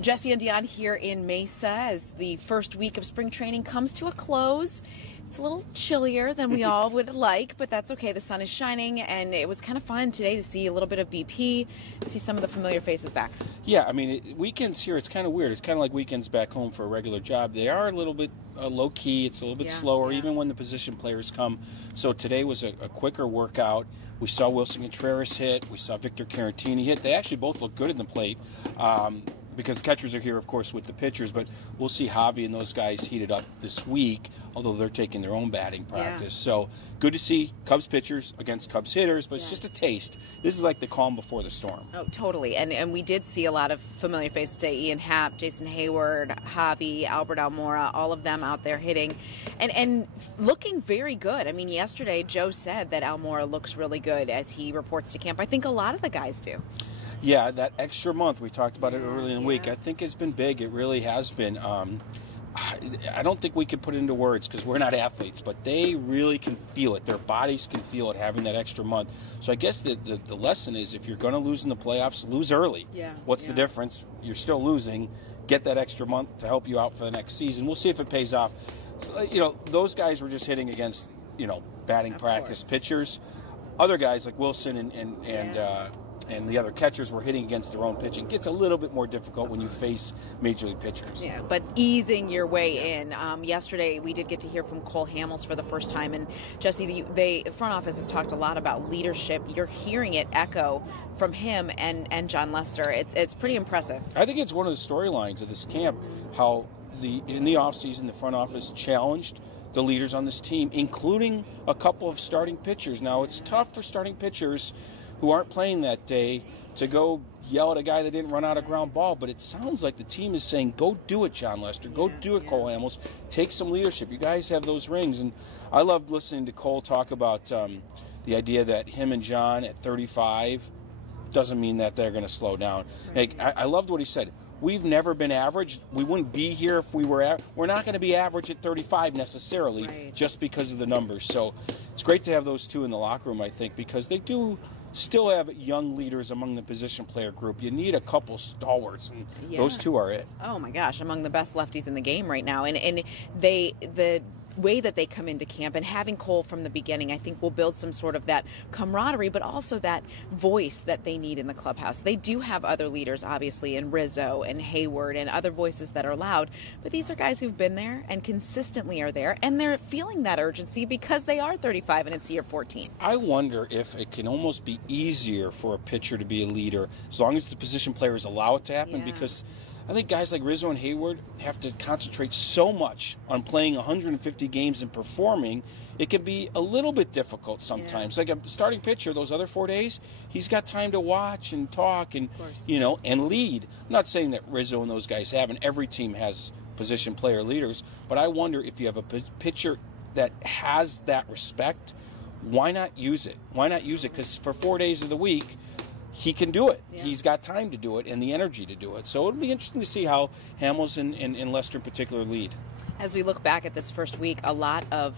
Jesse and Dionne here in Mesa as the first week of spring training comes to a close. It's a little chillier than we all would like, but that's okay. The sun is shining, and it was kind of fun today to see a little bit of BP, see some of the familiar faces back. Yeah, I mean, weekends here, it's kind of weird. It's kind of like weekends back home for a regular job. They are a little bit low-key. It's a little bit slower, even when the position players come. So today was a quicker workout. We saw Wilson Contreras hit. We saw Victor Caratini hit. They actually both look good in the plate. Because the catchers are here, of course, with the pitchers, but we'll see Javi and those guys heated up this week, although they're taking their own batting practice. So good to see Cubs pitchers against Cubs hitters, but it's just a taste. This is like the calm before the storm. Oh, totally. And we did see a lot of familiar faces today. Ian Happ, Jason Hayward, Javi, Albert Almora, all of them out there hitting and looking very good. I mean, yesterday Joe said that Almora looks really good as he reports to camp. I think a lot of the guys do. Yeah, that extra month, we talked about it early in the week, I think has been big. It really has been. I don't think we can put it into words because we're not athletes, but they really can feel it. Their bodies can feel it having that extra month. So I guess the lesson is if you're going to lose in the playoffs, lose early. What's the difference? You're still losing. Get that extra month to help you out for the next season. We'll see if it pays off. So, those guys were just hitting against, batting practice pitchers. Other guys like Wilson and the other catchers were hitting against their own pitching. It gets a little bit more difficult when you face major league pitchers. Yeah, but easing your way in. Yesterday, we did get to hear from Cole Hamels for the first time. And, Jesse, the front office has talked a lot about leadership. You're hearing it echo from him and John Lester. It's pretty impressive. I think it's one of the storylines of this camp, how in the offseason, the front office challenged the leaders on this team, including a couple of starting pitchers. Now, it's tough for starting pitchers who aren't playing that day to go yell at a guy that didn't run out a ground ball, but it sounds like the team is saying, go do it, John Lester, go do it, Cole Hamels, take some leadership. You guys have those rings. And I loved listening to Cole talk about the idea that him and John at 35 doesn't mean that they're going to slow down. Like, I loved what he said. We've never been average. We wouldn't be here if we were. We're not going to be average at 35 necessarily, just because of the numbers. So it's great to have those two in the locker room, I think, because they do still have young leaders among the position player group. You need a couple stalwarts, and those two are it. Oh my gosh, among the best lefties in the game right now. And the way that they come into camp and having Cole from the beginning, I think will build some sort of that camaraderie, but also that voice that they need in the clubhouse. They do have other leaders, obviously, in Rizzo and Hayward and other voices that are loud, but these are guys who've been there and consistently are there, and they're feeling that urgency because they are 35 and it's year 14. I wonder if it can almost be easier for a pitcher to be a leader as long as the position players allow it to happen, because I think guys like Rizzo and Hayward have to concentrate so much on playing 150 games and performing. It can be a little bit difficult sometimes. Like a starting pitcher, those other 4 days, he's got time to watch and talk and, and lead. I'm not saying that Rizzo and those guys haven't. Every team has position player leaders. But I wonder if you have a pitcher that has that respect, why not use it? Why not use it? Because for 4 days of the week, he can do it. He's got time to do it and the energy to do it. So it'll be interesting to see how Hamels and Lester in particular lead. As we look back at this first week, a lot of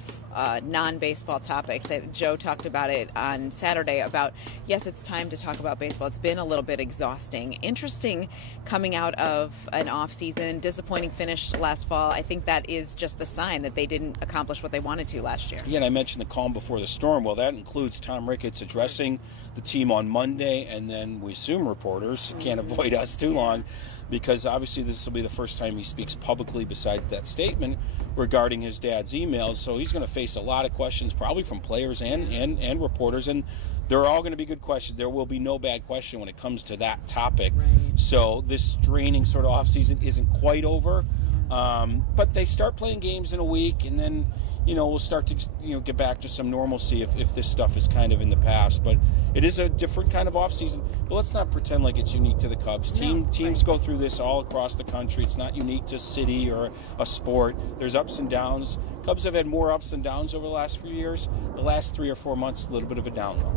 non-baseball topics. Joe talked about it on Saturday about, yes, it's time to talk about baseball. It's been a little bit exhausting. Interesting coming out of an off-season, disappointing finish last fall. I think that is just the sign that they didn't accomplish what they wanted to last year. Yeah, and I mentioned the calm before the storm. Well, that includes Tom Ricketts addressing the team on Monday, and then we assume reporters can't avoid us too long, because obviously this will be the first time he speaks publicly besides that statement regarding his dad's emails. So he's going to face a lot of questions, probably from players and reporters, and they're all going to be good questions. There will be no bad question when it comes to that topic. So this draining sort of offseason isn't quite over, but they start playing games in a week, and then we'll start to get back to some normalcy if this stuff is kind of in the past. But it is a different kind of offseason. But let's not pretend like it's unique to the Cubs. Teams go through this all across the country. It's not unique to a city or a sport. There's ups and downs. Cubs have had more ups and downs over the last few years. The last 3 or 4 months, a little bit of a down low.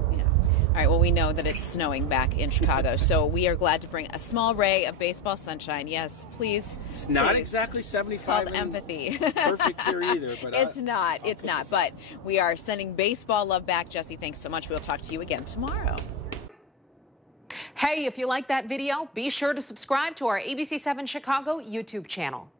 All right, well, we know that it's snowing back in Chicago, so we are glad to bring a small ray of baseball sunshine. Yes, please. It's not exactly 75. It's called empathy. Perfect here either. But it's not. But we are sending baseball love back. Jesse, thanks so much. We'll talk to you again tomorrow. Hey, if you like that video, be sure to subscribe to our ABC7 Chicago YouTube channel.